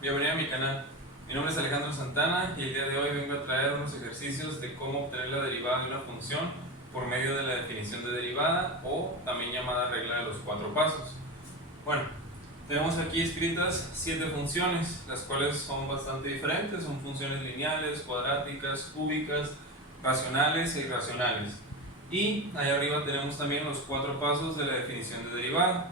bienvenido a mi canal. Mi nombre es Alejandro Santana y el día de hoy vengo a traer unos ejercicios de cómo obtener la derivada de una función por medio de la definición de derivada o también llamada regla de los 4 pasos. Bueno, tenemos aquí escritas 7 funciones, las cuales son bastante diferentes, son funciones lineales, cuadráticas, cúbicas, racionales e irracionales. Y ahí arriba tenemos también los 4 pasos de la definición de derivada.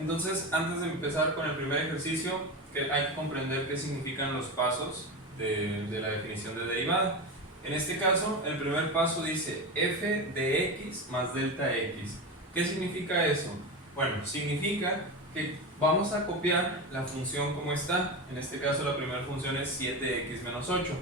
Entonces, antes de empezar con el primer ejercicio, que hay que comprender qué significan los pasos de la definición de derivada. En este caso, el primer paso dice f de x más delta x. ¿Qué significa eso? Bueno, significa que vamos a copiar la función como está. En este caso, la primera función es 7x menos 8.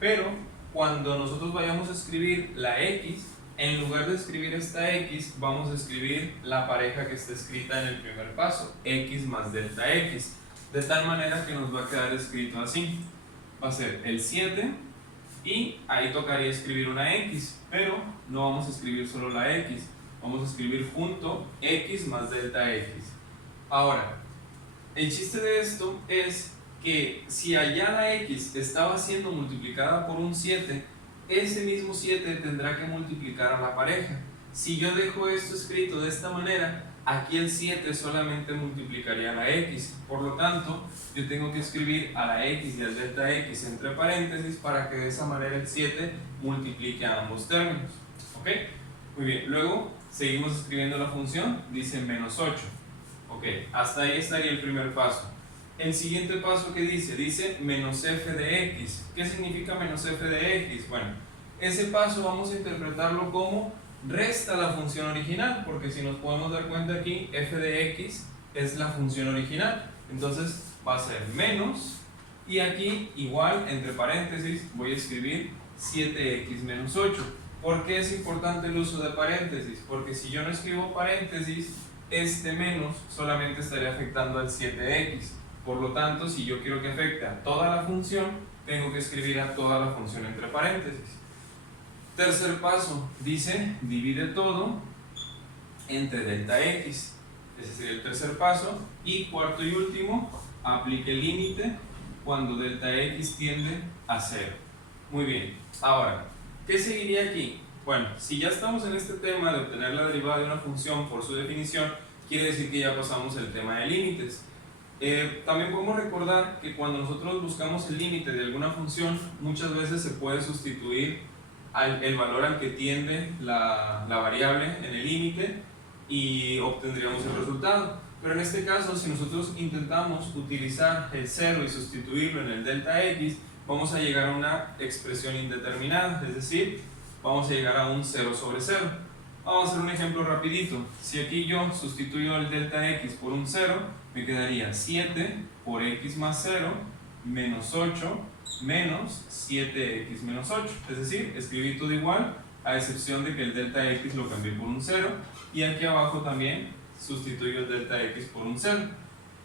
Pero cuando nosotros vayamos a escribir la x, en lugar de escribir esta x, vamos a escribir la pareja que está escrita en el primer paso, x más delta x. De tal manera que nos va a quedar escrito así. Va a ser el 7 y ahí tocaría escribir una x, pero no vamos a escribir solo la x, vamos a escribir junto x más delta x. Ahora, el chiste de esto es que si allá la x estaba siendo multiplicada por un 7, ese mismo 7 tendrá que multiplicar a la pareja. Si yo dejo esto escrito de esta manera, aquí el 7 solamente multiplicaría a la x, por lo tanto yo tengo que escribir a la x y al delta x entre paréntesis para que de esa manera el 7 multiplique a ambos términos. ¿Ok? Muy bien, luego seguimos escribiendo la función, dice menos 8. Ok, hasta ahí estaría el primer paso. El siguiente paso que dice menos f de x. ¿Qué significa menos f de x? Bueno, ese paso vamos a interpretarlo como resta la función original, porque si nos podemos dar cuenta aquí, f de x es la función original. Entonces va a ser menos, y aquí igual, entre paréntesis, voy a escribir 7x menos 8. ¿Por qué es importante el uso de paréntesis? Porque si yo no escribo paréntesis, este menos solamente estaría afectando al 7x. Por lo tanto, si yo quiero que afecte a toda la función, tengo que escribir a toda la función entre paréntesis. Tercer paso, dice divide todo entre delta x. Ese sería el tercer paso. Y cuarto y último, aplique el límite cuando delta x tiende a 0. Muy bien, ahora, ¿qué seguiría aquí? Bueno, si ya estamos en este tema de obtener la derivada de una función por su definición, quiere decir que ya pasamos el tema de límites. También podemos recordar que cuando nosotros buscamos el límite de alguna función, muchas veces se puede sustituir el valor al que tiende la variable en el límite y obtendríamos el resultado. Pero en este caso, si nosotros intentamos utilizar el 0 y sustituirlo en el delta x, vamos a llegar a una expresión indeterminada, es decir, vamos a llegar a un 0 sobre 0. Vamos a hacer un ejemplo rapidito. Si aquí yo sustituyo el delta x por un 0, me quedaría 7 por x más 0 menos 8 menos 7x menos 8. Es decir, escribí todo igual, a excepción de que el delta x lo cambié por un 0, y aquí abajo también sustituyo el delta x por un 0.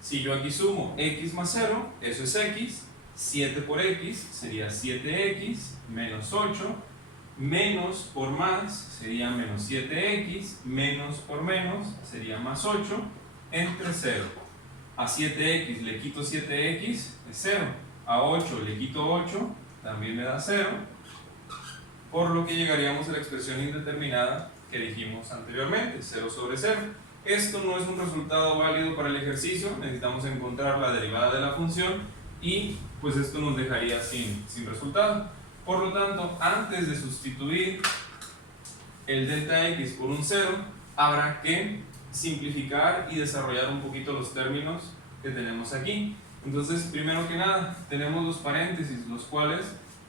Si yo aquí sumo x más 0, eso es x, 7 por x sería 7x menos 8, menos por más sería menos 7x, menos por menos sería más 8, entre 0. A 7x le quito 7x, es 0. A 8 le quito 8, también me da 0. Por lo que llegaríamos a la expresión indeterminada que dijimos anteriormente, 0 sobre 0. Esto no es un resultado válido para el ejercicio, necesitamos encontrar la derivada de la función y pues esto nos dejaría sin resultado. Por lo tanto, antes de sustituir el delta x por un 0, habrá que simplificar y desarrollar un poquito los términos que tenemos aquí. Entonces, primero que nada, tenemos los paréntesis, los cuales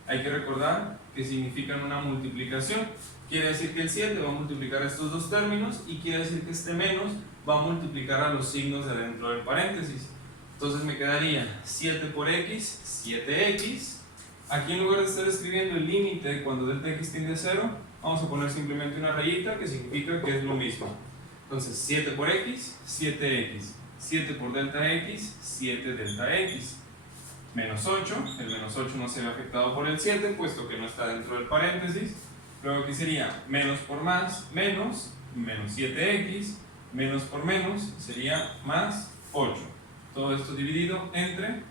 hay que recordar que significan una multiplicación. Quiere decir que el 7 va a multiplicar estos dos términos y quiere decir que este menos va a multiplicar a los signos de dentro del paréntesis. Entonces me quedaría 7 por x, 7x. Aquí en lugar de estar escribiendo el límite cuando delta x tiende a 0, vamos a poner simplemente una rayita que significa que es lo mismo. Entonces 7 por x, 7x. 7 por delta x, 7 delta x. Menos 8, el menos 8 no se ve afectado por el 7, puesto que no está dentro del paréntesis. Luego aquí sería menos por más, menos 7x, menos por menos sería más 8. Todo esto dividido entre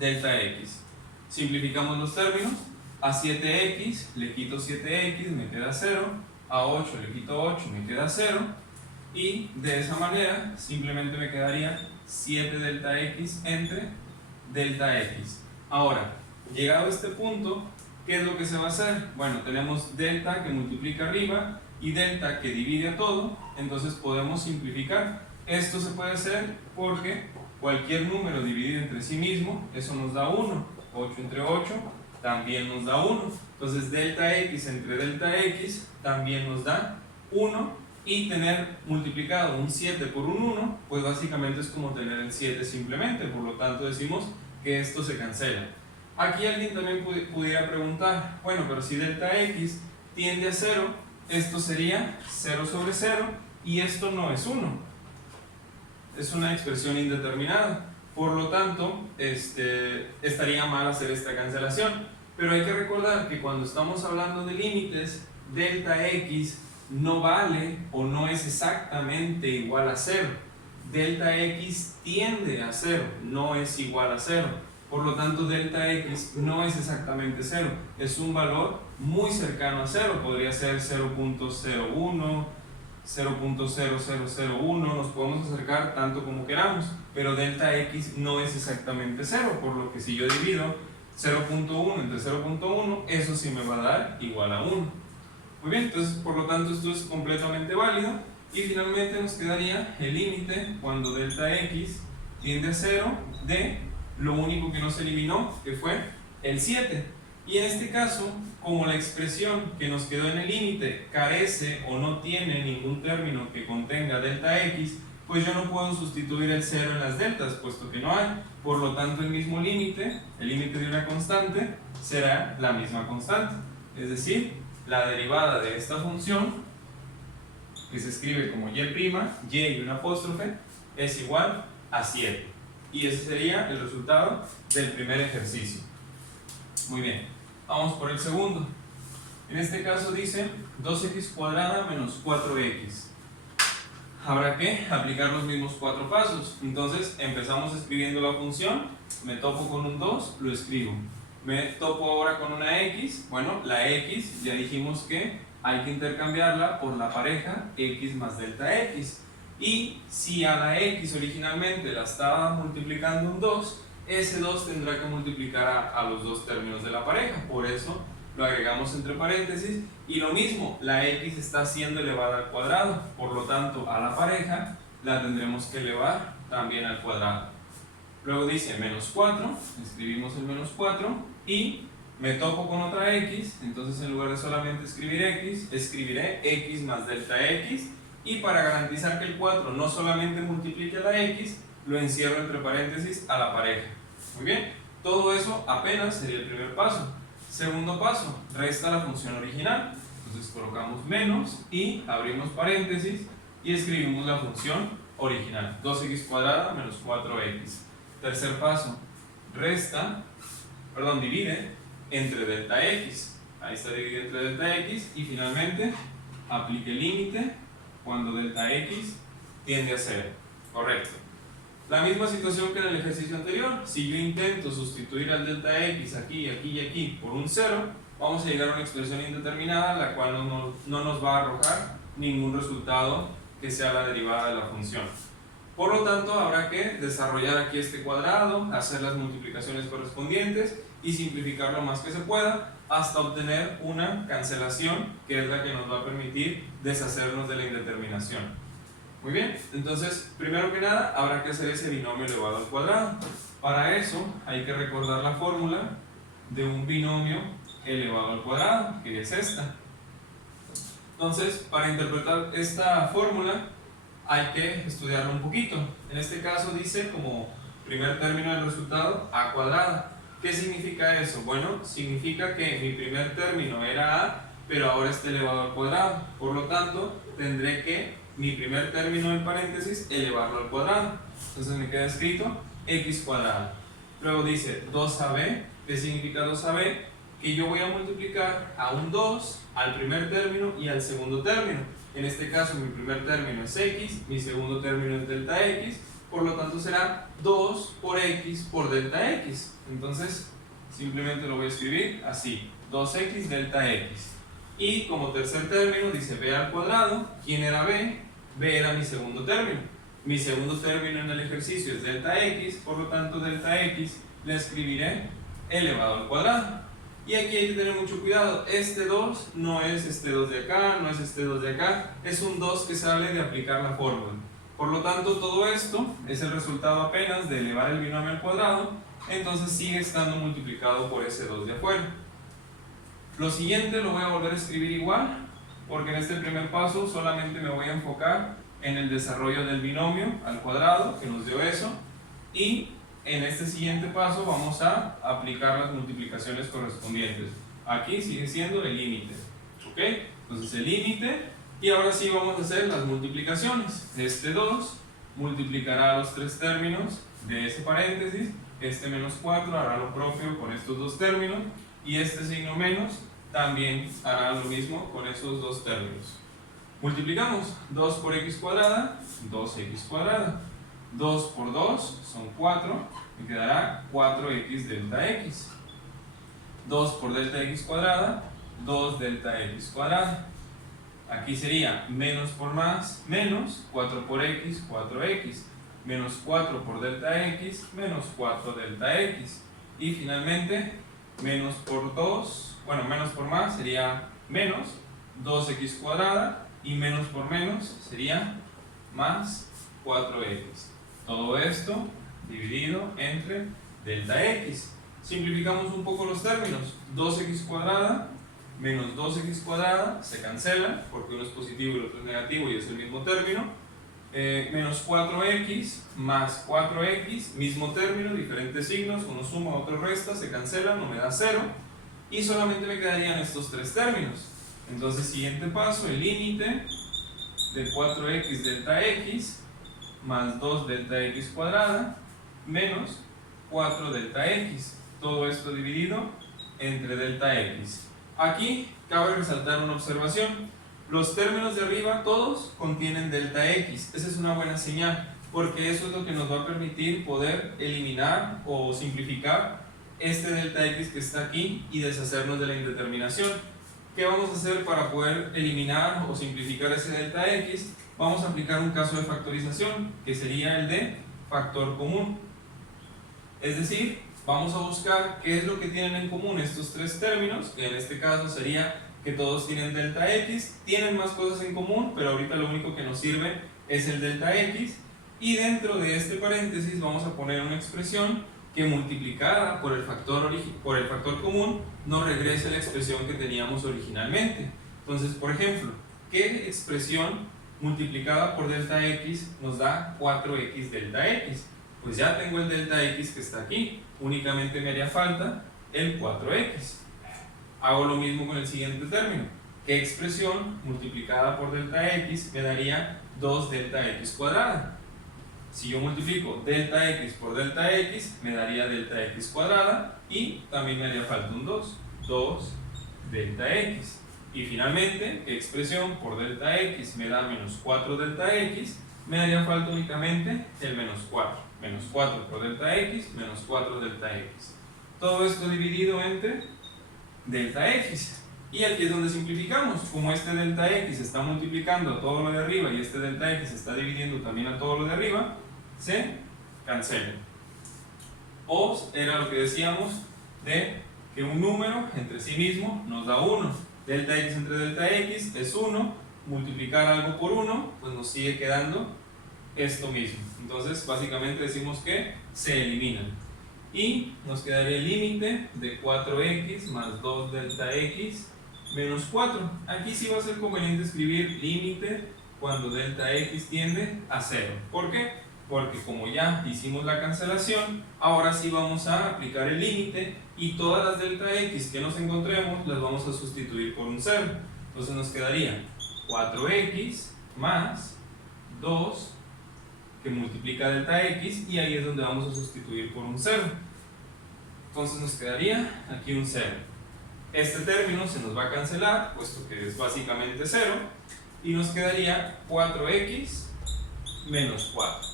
delta x. Simplificamos los términos. A 7x le quito 7x, me queda 0. A 8 le quito 8, me queda 0. Y de esa manera simplemente me quedaría 7 delta x entre delta x. Ahora, llegado a este punto, ¿qué es lo que se va a hacer? Bueno, tenemos delta que multiplica arriba y delta que divide a todo, entonces podemos simplificar. Esto se puede hacer porque cualquier número dividido entre sí mismo, eso nos da 1. 8 entre 8 también nos da 1. Entonces delta x entre delta x también nos da 1. Y tener multiplicado un 7 por un 1, pues básicamente es como tener el 7 simplemente, por lo tanto decimos que esto se cancela. Aquí alguien también pudiera preguntar, bueno, pero si delta x tiende a 0, esto sería 0 sobre 0 y esto no es 1. Es una expresión indeterminada, por lo tanto estaría mal hacer esta cancelación. Pero hay que recordar que cuando estamos hablando de límites, delta x no vale o no es exactamente igual a 0. Delta x tiende a 0, no es igual a 0. Por lo tanto, delta x no es exactamente 0. Es un valor muy cercano a 0. Podría ser 0.01, 0.0001. Nos podemos acercar tanto como queramos. Pero delta x no es exactamente 0. Por lo que si yo divido 0.1 entre 0.1, eso sí me va a dar igual a 1. Muy bien, entonces por lo tanto esto es completamente válido y finalmente nos quedaría el límite cuando delta x tiende a 0 de lo único que no se eliminó, que fue el 7. Y en este caso, como la expresión que nos quedó en el límite carece o no tiene ningún término que contenga delta x, pues yo no puedo sustituir el 0 en las deltas, puesto que no hay. Por lo tanto, el mismo límite, el límite de una constante, será la misma constante. Es decir, la derivada de esta función, que se escribe como y' y un apóstrofe, es igual a 7. Y ese sería el resultado del primer ejercicio. Muy bien, vamos por el segundo. En este caso dice 2x cuadrada menos 4x. Habrá que aplicar los mismos 4 pasos. Entonces empezamos escribiendo la función, me topo con un 2, lo escribo. Me topo ahora con una x, bueno, la x ya dijimos que hay que intercambiarla por la pareja x más delta x. Y si a la x originalmente la estaba multiplicando un 2, ese 2 tendrá que multiplicar a los dos términos de la pareja, por eso lo agregamos entre paréntesis. Y lo mismo, la x está siendo elevada al cuadrado, por lo tanto a la pareja la tendremos que elevar también al cuadrado. Luego dice menos 4, escribimos el menos 4 y me topo con otra x, entonces en lugar de solamente escribir x, escribiré x más delta x y para garantizar que el 4 no solamente multiplique a la x, lo encierro entre paréntesis a la pareja. Muy bien, todo eso apenas sería el primer paso. Segundo paso, resta la función original, entonces colocamos menos y abrimos paréntesis y escribimos la función original, 2x cuadrada menos 4x. Tercer paso, divide entre delta x. Ahí está dividido entre delta x. Y finalmente, aplique el límite cuando delta x tiende a 0. Correcto. La misma situación que en el ejercicio anterior. Si yo intento sustituir al delta x aquí, aquí y aquí por un 0, vamos a llegar a una expresión indeterminada, la cual no nos va a arrojar ningún resultado que sea la derivada de la función. Por lo tanto, habrá que desarrollar aquí este cuadrado, hacer las multiplicaciones correspondientes y simplificar lo más que se pueda hasta obtener una cancelación, que es la que nos va a permitir deshacernos de la indeterminación. Muy bien, entonces, primero que nada, habrá que hacer ese binomio elevado al cuadrado. Para eso, hay que recordar la fórmula de un binomio elevado al cuadrado, que es esta. Entonces, para interpretar esta fórmula, hay que estudiarlo un poquito. En este caso dice como primer término del resultado a cuadrada. ¿Qué significa eso? Bueno, significa que mi primer término era a, pero ahora está elevado al cuadrado. Por lo tanto, tendré que mi primer término en paréntesis elevarlo al cuadrado. Entonces me queda escrito x cuadrado. Luego dice 2ab. ¿Qué significa 2ab? Que yo voy a multiplicar a un 2 al primer término y al segundo término. En este caso mi primer término es x, mi segundo término es delta x, por lo tanto será 2 por x por delta x. Entonces simplemente lo voy a escribir así, 2x delta x. Y como tercer término dice b al cuadrado. ¿Quién era b? B era mi segundo término. Mi segundo término en el ejercicio es delta x, por lo tanto delta x le escribiré elevado al cuadrado. Y aquí hay que tener mucho cuidado, este 2 no es este 2 de acá, no es este 2 de acá, es un 2 que sale de aplicar la fórmula. Por lo tanto, todo esto es el resultado apenas de elevar el binomio al cuadrado, entonces sigue estando multiplicado por ese 2 de afuera. Lo siguiente lo voy a volver a escribir igual, porque en este primer paso solamente me voy a enfocar en el desarrollo del binomio al cuadrado, que nos dio eso, y en este siguiente paso vamos a aplicar las multiplicaciones correspondientes. Aquí sigue siendo el límite, ¿ok? Entonces el límite, y ahora sí vamos a hacer las multiplicaciones. Este 2 multiplicará los tres términos de ese paréntesis, este menos 4 hará lo propio con estos dos términos, y este signo menos también hará lo mismo con esos dos términos. Multiplicamos 2 por x cuadrada, 2x cuadrada. 2 por 2 son 4, me quedará 4x delta x. 2 por delta x cuadrada, 2 delta x cuadrada. Aquí sería menos por más, menos 4 por x, 4x. Menos 4 por delta x, menos 4 delta x. Y finalmente, menos por 2, bueno, menos por más sería menos 2x cuadrada. Y menos por menos sería más 4x. Todo esto dividido entre delta x. Simplificamos un poco los términos. 2x cuadrada menos 2x cuadrada se cancelan porque uno es positivo y el otro es negativo y es el mismo término. Menos 4x más 4x, mismo término, diferentes signos, uno suma, otro resta, se cancelan, no me da 0. Y solamente me quedarían estos tres términos. Entonces, siguiente paso, el límite de 4x delta x más 2 delta x cuadrada menos 4 delta x. Todo esto dividido entre delta x. Aquí cabe resaltar una observación. Los términos de arriba todos contienen delta x. Esa es una buena señal, porque eso es lo que nos va a permitir poder eliminar o simplificar este delta x que está aquí y deshacernos de la indeterminación. ¿Qué vamos a hacer para poder eliminar o simplificar ese delta x? Vamos a aplicar un caso de factorización, que sería el de factor común. Es decir, vamos a buscar qué es lo que tienen en común estos tres términos, que en este caso sería que todos tienen delta x, tienen más cosas en común, pero ahorita lo único que nos sirve es el delta x, y dentro de este paréntesis vamos a poner una expresión que multiplicada por el factor común nos regrese la expresión que teníamos originalmente. Entonces, por ejemplo, ¿qué expresión multiplicada por delta x nos da 4x delta x? Pues ya tengo el delta x que está aquí, únicamente me haría falta el 4x. Hago lo mismo con el siguiente término. ¿Qué expresión multiplicada por delta x me daría 2 delta x cuadrada? Si yo multiplico delta x por delta x, me daría delta x cuadrada y también me haría falta un 2, 2 delta x. Y finalmente, ¿qué expresión por delta x me da menos 4 delta x? Me haría falta únicamente el menos 4. Menos 4 por delta x, menos 4 delta x. Todo esto dividido entre delta x. Y aquí es donde simplificamos. Como este delta x está multiplicando a todo lo de arriba y este delta x está dividiendo también a todo lo de arriba, se cancelan. O era lo que decíamos de que un número entre sí mismo nos da 1. Delta x entre delta x es 1. Multiplicar algo por 1, pues nos sigue quedando esto mismo. Entonces básicamente decimos que se eliminan. Y nos quedaría el límite de 4x más 2 delta x menos 4. Aquí sí va a ser conveniente escribir límite cuando delta x tiende a 0. ¿Por qué? Porque como ya hicimos la cancelación, ahora sí vamos a aplicar el límite y todas las delta x que nos encontremos las vamos a sustituir por un 0. Entonces nos quedaría 4x más 2 que multiplica delta x y ahí es donde vamos a sustituir por un 0. Entonces nos quedaría aquí un 0. Este término se nos va a cancelar, puesto que es básicamente 0, y nos quedaría 4x menos 4.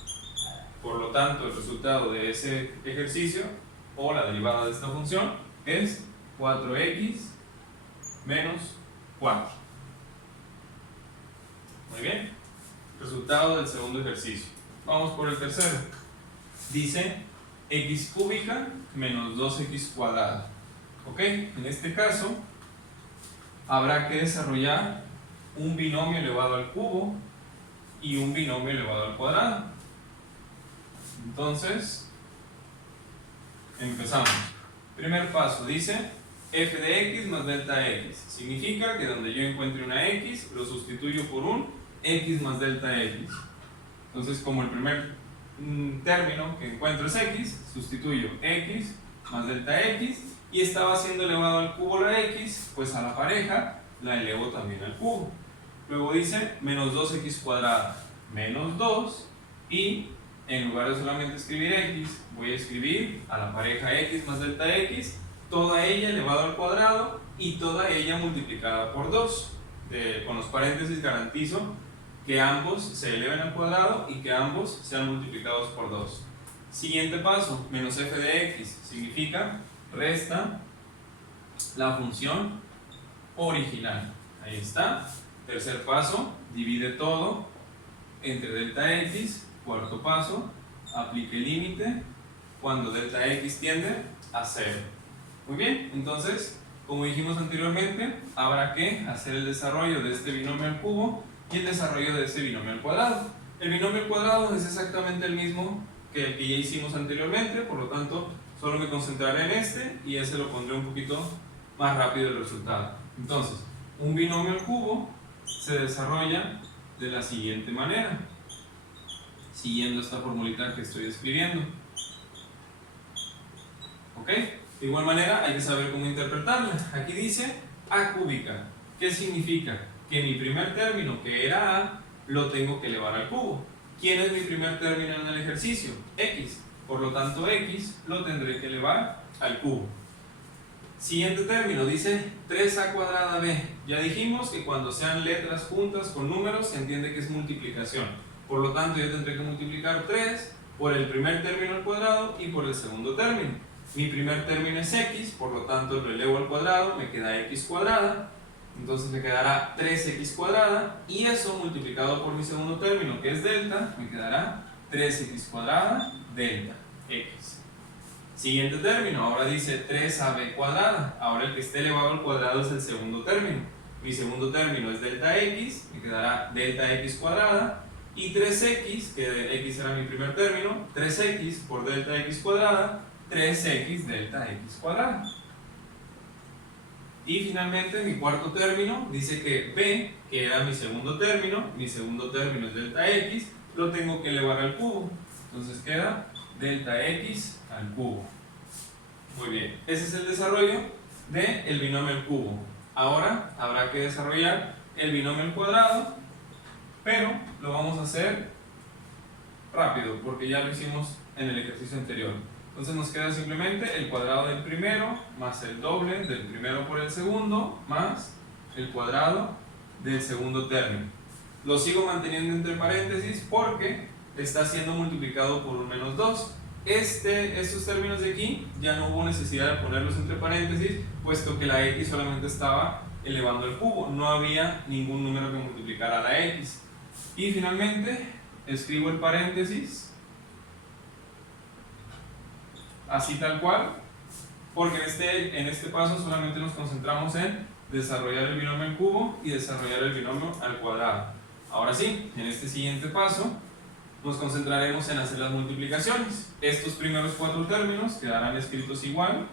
Por lo tanto, el resultado de ese ejercicio o la derivada de esta función es 4x menos 4. Muy bien. Resultado del segundo ejercicio. Vamos por el tercero. Dice x cúbica menos 2x cuadrada. Ok, en este caso habrá que desarrollar un binomio elevado al cubo y un binomio elevado al cuadrado. Entonces, empezamos. Primer paso, dice f de x más delta x. Significa que donde yo encuentre una x, lo sustituyo por un x más delta x. Entonces, como el primer término que encuentro es x, sustituyo x más delta x, y estaba siendo elevado al cubo la x, pues a la pareja la elevo también al cubo. Luego dice menos 2x cuadrada menos 2, y en lugar de solamente escribir x, voy a escribir a la pareja x más delta x, toda ella elevado al cuadrado y toda ella multiplicada por 2. Con los paréntesis garantizo que ambos se eleven al cuadrado y que ambos sean multiplicados por 2. Siguiente paso, menos f de x, significa resta la función original. Ahí está. Tercer paso, divide todo entre delta x. Cuarto paso, aplique límite cuando delta x tiende a 0. Muy bien, entonces, como dijimos anteriormente, habrá que hacer el desarrollo de este binomio al cubo y el desarrollo de este binomio al cuadrado. El binomio al cuadrado es exactamente el mismo que el que ya hicimos anteriormente, por lo tanto, solo me concentraré en este y ese lo pondré un poquito más rápido el resultado. Entonces, un binomio al cubo se desarrolla de la siguiente manera, siguiendo esta formulita que estoy escribiendo. ¿Ok? De igual manera hay que saber cómo interpretarla. Aquí dice a cúbica. ¿Qué significa? Que mi primer término, que era a, lo tengo que elevar al cubo. ¿Quién es mi primer término en el ejercicio? X. Por lo tanto, x lo tendré que elevar al cubo. Siguiente término, dice 3a cuadrada b. Ya dijimos que cuando sean letras juntas con números se entiende que es multiplicación. Por lo tanto, yo tendré que multiplicar 3 por el primer término al cuadrado y por el segundo término. Mi primer término es x, por lo tanto lo elevo al cuadrado, me queda x cuadrada. Entonces me quedará 3x cuadrada, y eso multiplicado por mi segundo término, que es delta, me quedará 3x cuadrada delta x. Siguiente término, ahora dice 3ab cuadrada. Ahora el que esté elevado al cuadrado es el segundo término. Mi segundo término es delta x, me quedará delta x cuadrada, y 3x, que x era mi primer término, 3x por delta x cuadrada, 3x delta x cuadrada. Y finalmente mi cuarto término dice que b, que era mi segundo término es delta x, lo tengo que elevar al cubo. Entonces queda delta x al cubo. Muy bien, ese es el desarrollo del binomio al cubo. Ahora habrá que desarrollar el binomio al cuadrado, pero lo vamos a hacer rápido porque ya lo hicimos en el ejercicio anterior. Entonces nos queda simplemente el cuadrado del primero más el doble del primero por el segundo más el cuadrado del segundo término. Lo sigo manteniendo entre paréntesis porque está siendo multiplicado por un menos 2. Estos términos de aquí ya no hubo necesidad de ponerlos entre paréntesis, puesto que la x solamente estaba elevando el cubo, no había ningún número que multiplicara la x. Y finalmente escribo el paréntesis así tal cual, porque en este paso solamente nos concentramos en desarrollar el binomio al cubo y desarrollar el binomio al cuadrado. Ahora sí, en este siguiente paso nos concentraremos en hacer las multiplicaciones. Estos primeros 4 términos quedarán escritos igual,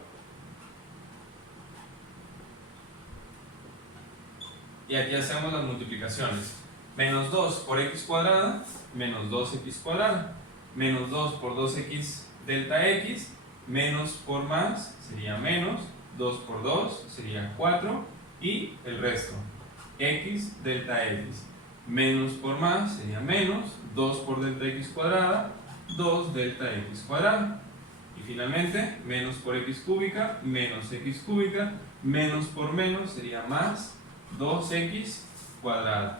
y aquí hacemos las multiplicaciones. Menos 2 por x cuadrada, menos 2x cuadrada, menos 2 por 2x delta x, menos por más sería menos, 2 por 2 sería 4, y el resto, x delta x, menos por más sería menos, 2 por delta x cuadrada, 2 delta x cuadrada, y finalmente menos por x cúbica, menos x cúbica, menos por menos sería más 2x cuadrada.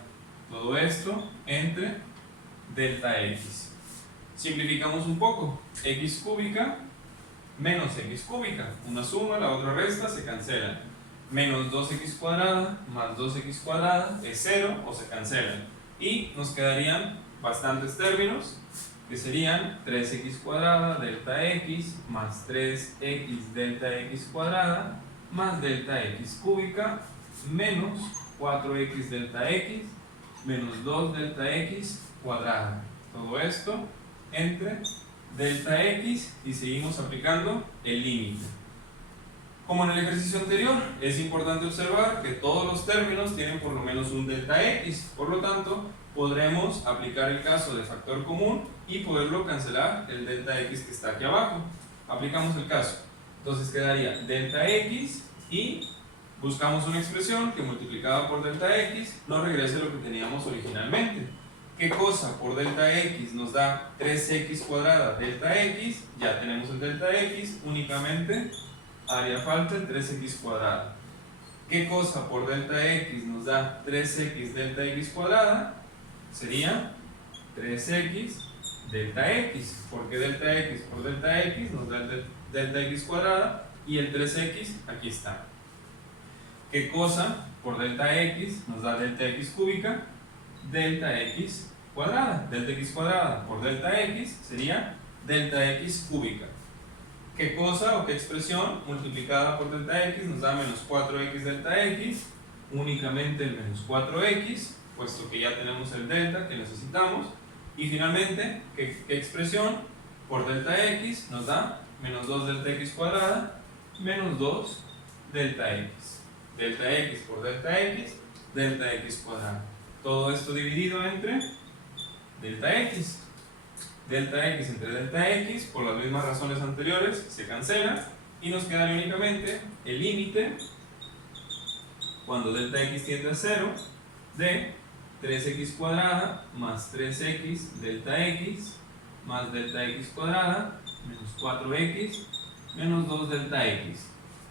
Todo esto entre delta x. Simplificamos un poco. X cúbica menos x cúbica. Una suma, la otra resta, se cancelan. Menos 2x cuadrada más 2x cuadrada es 0 o se cancelan. Y nos quedarían bastantes términos, que serían 3x cuadrada delta x más 3x delta x cuadrada más delta x cúbica menos 4x delta x menos 2 delta x cuadrada. Todo esto entre delta x y seguimos aplicando el límite. Como en el ejercicio anterior, es importante observar que todos los términos tienen por lo menos un delta x, por lo tanto podremos aplicar el caso de factor común y poderlo cancelar el delta x que está aquí abajo. Aplicamos el caso, entonces quedaría delta x y buscamos una expresión que multiplicada por delta x nos regrese lo que teníamos originalmente. ¿Qué cosa por delta x nos da 3x cuadrada delta x? Ya tenemos el delta x, únicamente haría falta el 3x cuadrada. ¿Qué cosa por delta x nos da 3x delta x cuadrada? Sería 3x delta x, porque delta x por delta x nos da el delta x cuadrada y el 3x aquí está. ¿Qué cosa por delta x nos da delta x cúbica? Delta x cuadrada. Delta x cuadrada por delta x sería delta x cúbica. ¿Qué cosa o qué expresión multiplicada por delta x nos da menos 4x delta x? Únicamente el menos 4x, puesto que ya tenemos el delta que necesitamos. Y finalmente, ¿qué expresión por delta x nos da menos 2 delta x cuadrada menos 2 delta x? Delta x por delta x cuadrada. Todo esto dividido entre delta x. Delta x entre delta x, por las mismas razones anteriores, se cancela y nos queda únicamente el límite cuando delta x tiende a 0 de 3x cuadrada más 3x delta x más delta x cuadrada menos 4x menos 2 delta x.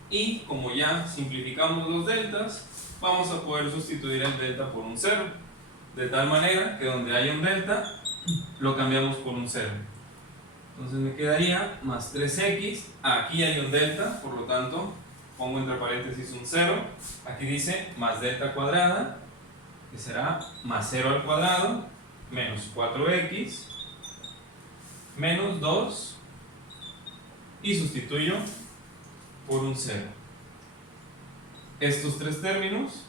Y como ya simplificamos los deltas, vamos a poder sustituir el delta por un 0, de tal manera que donde haya un delta lo cambiamos por un 0. Entonces me quedaría más 3x, aquí hay un delta, por lo tanto pongo entre paréntesis un 0. Aquí dice más delta cuadrada, que será más 0 al cuadrado menos 4x menos 2 y sustituyo por un 0. Estos tres términos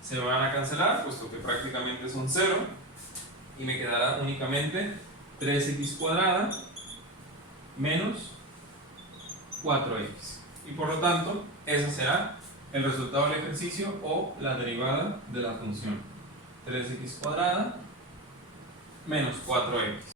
se van a cancelar, puesto que prácticamente son 0, y me quedará únicamente 3x cuadrada menos 4x. Y por lo tanto, ese será el resultado del ejercicio o la derivada de la función. 3x cuadrada menos 4x.